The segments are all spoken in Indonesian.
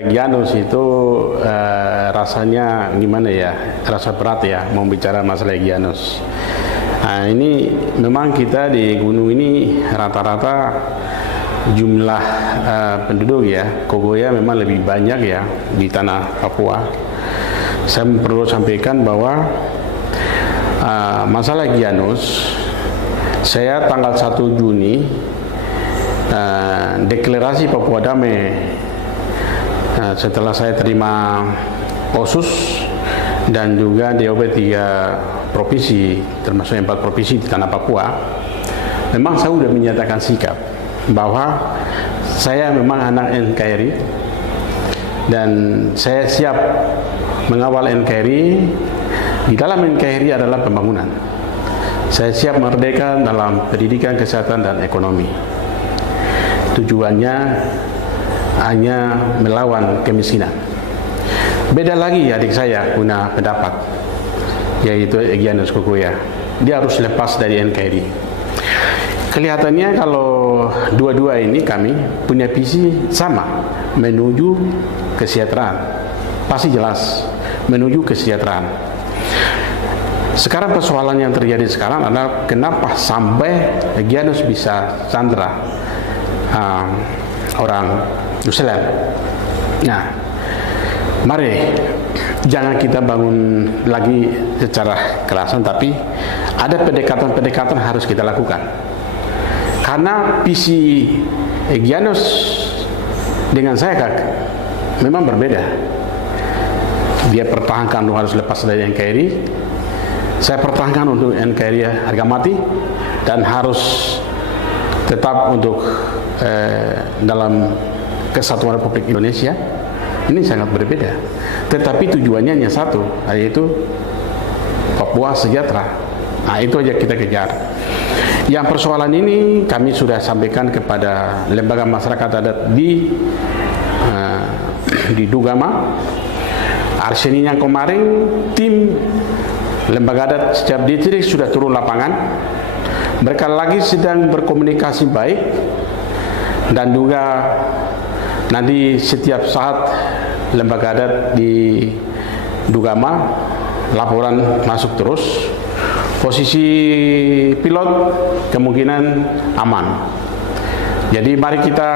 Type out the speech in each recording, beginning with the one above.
Egyanus itu rasanya gimana ya, rasa berat ya mau bicara masalah Egyanus. Nah, ini memang kita di gunung ini rata-rata jumlah penduduk ya, Kogoya memang lebih banyak ya di tanah Papua. Saya perlu sampaikan bahwa masalah Egyanus, saya tanggal 1 Juni deklarasi Papua Damai. Setelah saya terima OSUS dan juga DOP 3 provinsi, termasuk 4 provinsi di tanah Papua, memang saya sudah menyatakan sikap bahwa saya memang anak NKRI dan saya siap mengawal NKRI. Di dalam NKRI adalah pembangunan. Saya siap merdeka dalam pendidikan, kesehatan, dan ekonomi. Tujuannya hanya melawan kemiskinan. Beda lagi adik saya punya pendapat, yaitu Egyanus Kogoya. Dia harus lepas dari NKRI. Kelihatannya kalau dua-dua ini kami punya visi sama, menuju kesejahteraan. Pasti jelas, menuju kesejahteraan. Sekarang persoalan yang terjadi sekarang adalah kenapa sampai Egyanus bisa sandra orang New Zealand. Nah, mari jangan kita bangun lagi secara kekerasan, tapi ada pendekatan-pendekatan harus kita lakukan. Karena visi Egyanus dengan saya memang berbeda. Dia pertahankan harus lepas dari NKRI. Saya pertahankan untuk NKRI harga mati dan harus tetap untuk dalam Kesatuan Republik Indonesia. Ini sangat berbeda, tetapi tujuannya hanya satu, yaitu Papua sejahtera. Nah, itu aja kita kejar. Yang persoalan ini kami sudah sampaikan kepada lembaga masyarakat adat di Dugama. Senin yang kemarin tim lembaga adat setiap distrik sudah turun lapangan. Mereka lagi sedang berkomunikasi baik, dan juga nanti setiap saat lembaga adat di Dugama laporan masuk terus. Posisi pilot kemungkinan aman. Jadi mari kita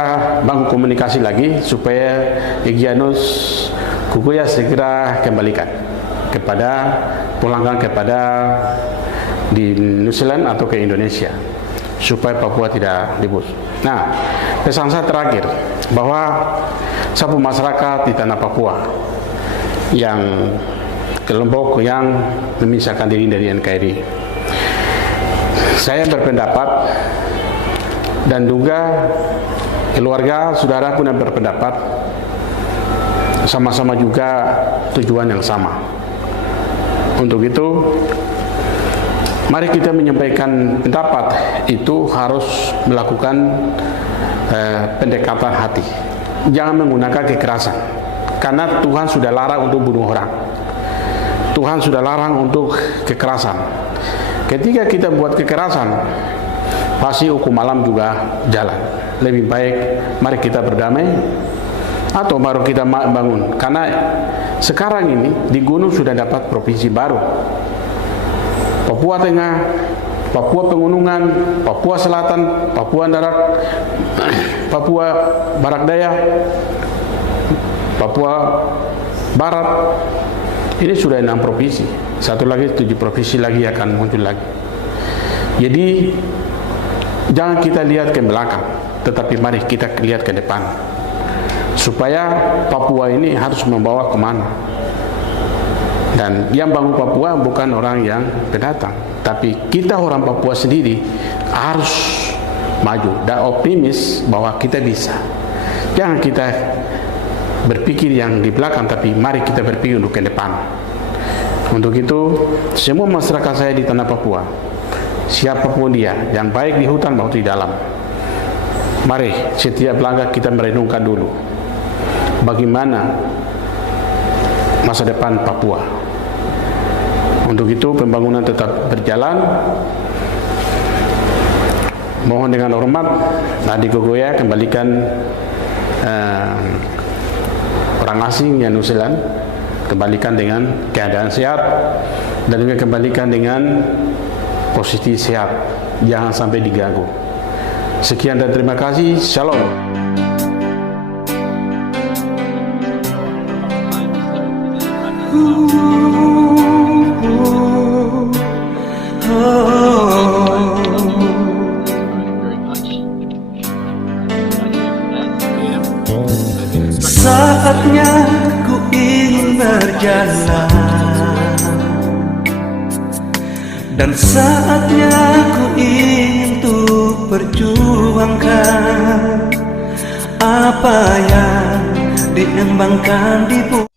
bangun komunikasi lagi supaya Egyanus Kogoya segera kembalikan pulangkan kepada di New Zealand atau ke Indonesia supaya Papua tidak dibus. Nah, pesan saya terakhir bahwa satu masyarakat di tanah Papua yang kelompok yang memisahkan diri dari NKRI, saya berpendapat dan juga keluarga saudara pun yang berpendapat sama-sama juga tujuan yang sama. Untuk itu mari kita menyampaikan pendapat itu harus melakukan pendekatan hati. Jangan menggunakan kekerasan. Karena Tuhan sudah larang untuk bunuh orang. Tuhan sudah larang untuk kekerasan. Ketika kita buat kekerasan, pasti hukum alam juga jalan. Lebih baik mari kita berdamai atau baru kita bangun. Karena sekarang ini di gunung sudah dapat provinsi baru. Papua Tengah, Papua Pegunungan, Papua Selatan, Papua Darat, Papua Barat Daya, Papua Barat. Ini sudah 6 provinsi. Satu lagi 7 provinsi lagi akan muncul lagi. Jadi jangan kita lihat ke belakang, tetapi mari kita lihat ke depan. Supaya Papua ini harus membawa kemana. Dan yang bangun Papua bukan orang yang pendatang, tapi kita orang Papua sendiri harus maju dan optimis bahwa kita bisa. Jangan kita berpikir yang di belakang, tapi mari kita berpikir untuk ke depan. Untuk itu, semua masyarakat saya di tanah Papua, siapapun dia, yang baik di hutan maupun di dalam, mari setiap langkah kita merenungkan dulu bagaimana masa depan Papua. Untuk itu pembangunan tetap berjalan. Mohon dengan hormat Adik Kogoya kembalikan orang asing yang New Zealand, kembalikan dengan keadaan sehat dan juga kembalikan dengan posisi sehat, jangan sampai diganggu. Sekian dan terima kasih. Shalom. Saatnya ku ingin berjalan, dan saatnya ku ingin untuk perjuangkan apa yang diembangkan di bumi.